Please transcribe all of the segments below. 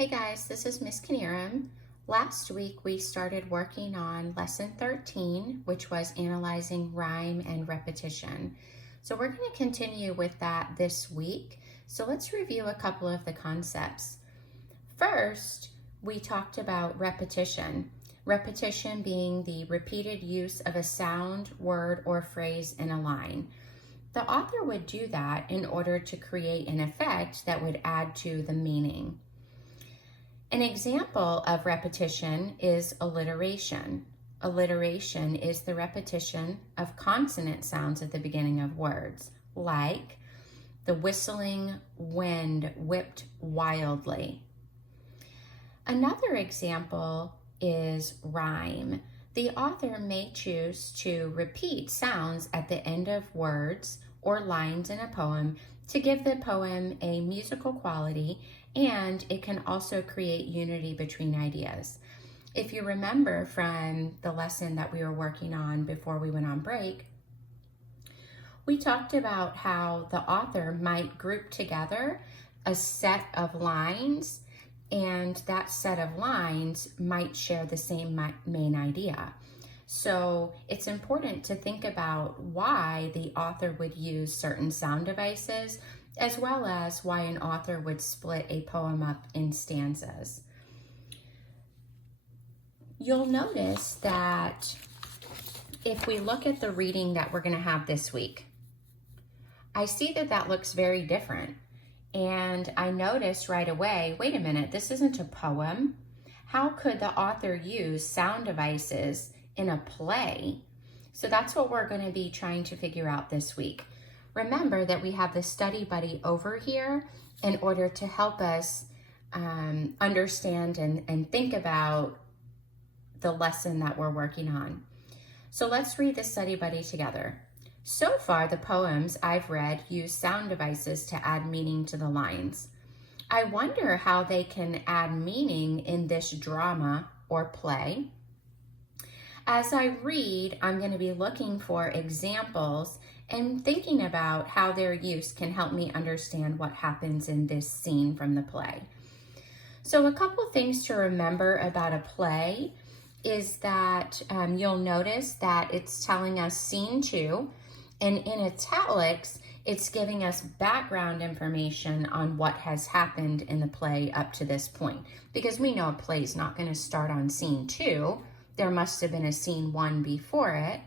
Hey guys, this is Miss Knierim. Last week we started working on lesson 13, which was analyzing rhyme and repetition. So we're going to continue with that this week. So let's review a couple of the concepts. First, we talked about repetition. Repetition being the repeated use of a sound, word, or phrase in a line. The author would do that in order to create an effect that would add to the meaning. An example of repetition is alliteration. Alliteration is the repetition of consonant sounds at the beginning of words, like the whistling wind whipped wildly. Another example is rhyme. The author may choose to repeat sounds at the end of words or lines in a poem to give the poem a musical quality, and it can also create unity between ideas. If you remember from the lesson that we were working on before we went on break, we talked about how the author might group together a set of lines, and that set of lines might share the same main idea. So it's important to think about why the author would use certain sound devices, as well as why an author would split a poem up in stanzas. You'll notice that if we look at the reading that we're going to have this week, I see that that looks very different. And I noticed right away, wait a minute, this isn't a poem. How could the author use sound devices in a play? So that's what we're going to be trying to figure out this week. Remember that we have the study buddy over here in order to help us understand and think about the lesson that we're working on. So let's read the study buddy together. So far, the poems I've read use sound devices to add meaning to the lines. I wonder how they can add meaning in this drama or play. As I read, I'm going to be looking for examples and thinking about how their use can help me understand what happens in this scene from the play. So a couple things to remember about a play is that you'll notice that it's telling us scene 2, and in italics, it's giving us background information on what has happened in the play up to this point. Because we know a play is not going to start on scene 2. There must have been a scene 1 before it.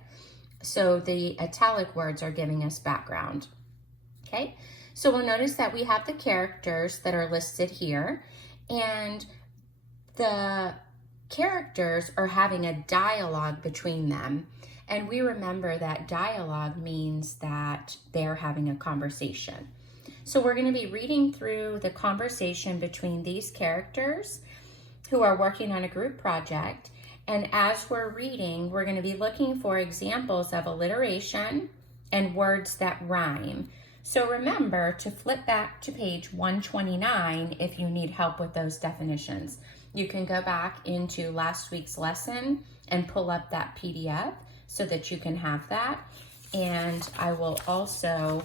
So the italic words are giving us background. Okay, so we'll notice that we have the characters that are listed here, and the characters are having a dialogue between them. And we remember that dialogue means that they're having a conversation. So we're going to be reading through the conversation between these characters who are working on a group project. And as we're reading, we're going to be looking for examples of alliteration and words that rhyme. So remember to flip back to page 129 if you need help with those definitions. You can go back into last week's lesson and pull up that PDF so that you can have that. And I will also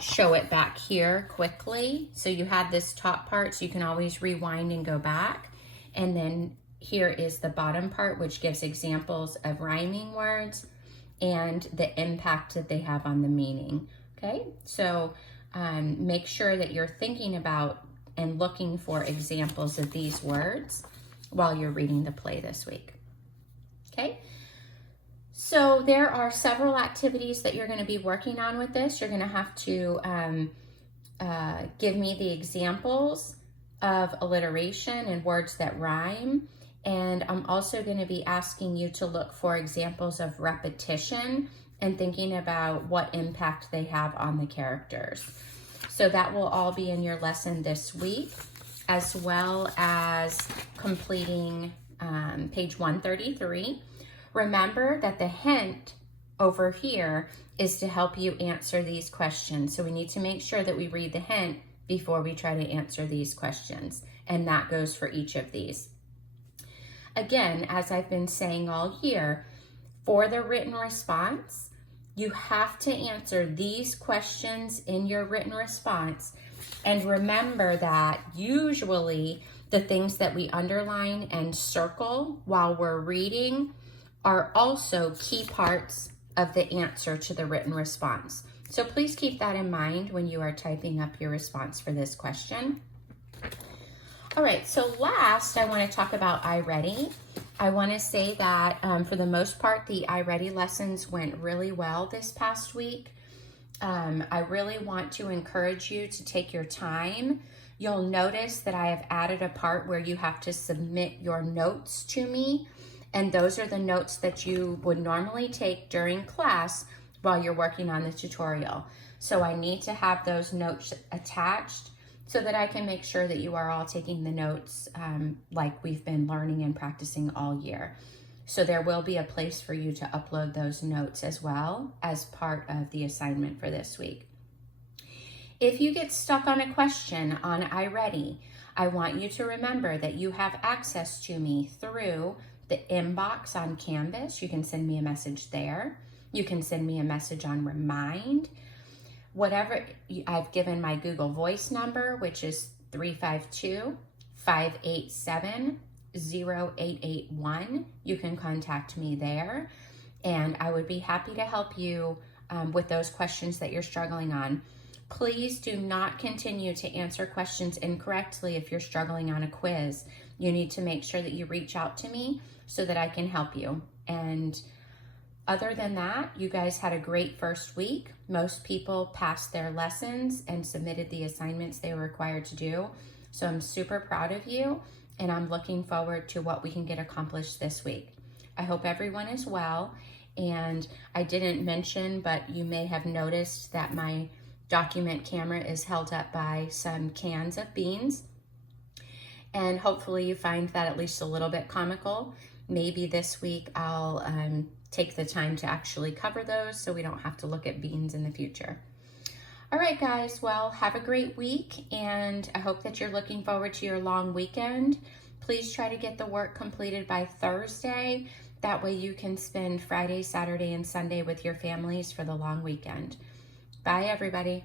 show it back here quickly. So you have this top part, so you can always rewind and go back. And then here is the bottom part, which gives examples of rhyming words and the impact that they have on the meaning. Okay, so make sure that you're thinking about and looking for examples of these words while you're reading the play this week. Okay, so there are several activities that you're going to be working on with this. You're going to have to give me the examples of alliteration and words that rhyme. And I'm also going to be asking you to look for examples of repetition and thinking about what impact they have on the characters. So that will all be in your lesson this week, as well as completing page 133. Remember that the hint over here is to help you answer these questions. So we need to make sure that we read the hint before we try to answer these questions. And that goes for each of these. Again, as I've been saying all year, for the written response, You have to answer these questions in your written response. And remember that usually the things that we underline and circle while we're reading are also key parts of the answer to the written response. So please keep that in mind when you are typing up your response for this question. All right, so last I want to talk about iReady. I want to say that for the most part, the iReady lessons went really well this past week. I really want to encourage you to take your time. You'll notice that I have added a part where you have to submit your notes to me, and those are the notes that you would normally take during class while you're working on the tutorial. So I need to have those notes attached so that I can make sure that you are all taking the notes like we've been learning and practicing all year. So there will be a place for you to upload those notes as well as part of the assignment for this week. If you get stuck on a question on iReady, I want you to remember that you have access to me through the inbox on Canvas. You can send me a message there. You can send me a message on Remind. Whatever, I've given my Google Voice number, which is 352-587-0881. You can contact me there, and I would be happy to help you with those questions that you're struggling on. Please do not continue to answer questions incorrectly if you're struggling on a quiz. You need to make sure that you reach out to me so that I can help you. And other than that, you guys had a great first week. Most people passed their lessons and submitted the assignments they were required to do. So I'm super proud of you, and I'm looking forward to what we can get accomplished this week. I hope everyone is well. And I didn't mention, but you may have noticed that my document camera is held up by some cans of beans. And hopefully you find that at least a little bit comical. Maybe this week I'll take the time to actually cover those so we don't have to look at beans in the future. All right, guys, well, have a great week, and I hope that you're looking forward to your long weekend. Please try to get the work completed by Thursday. That way you can spend Friday, Saturday, and Sunday with your families for the long weekend. Bye, everybody.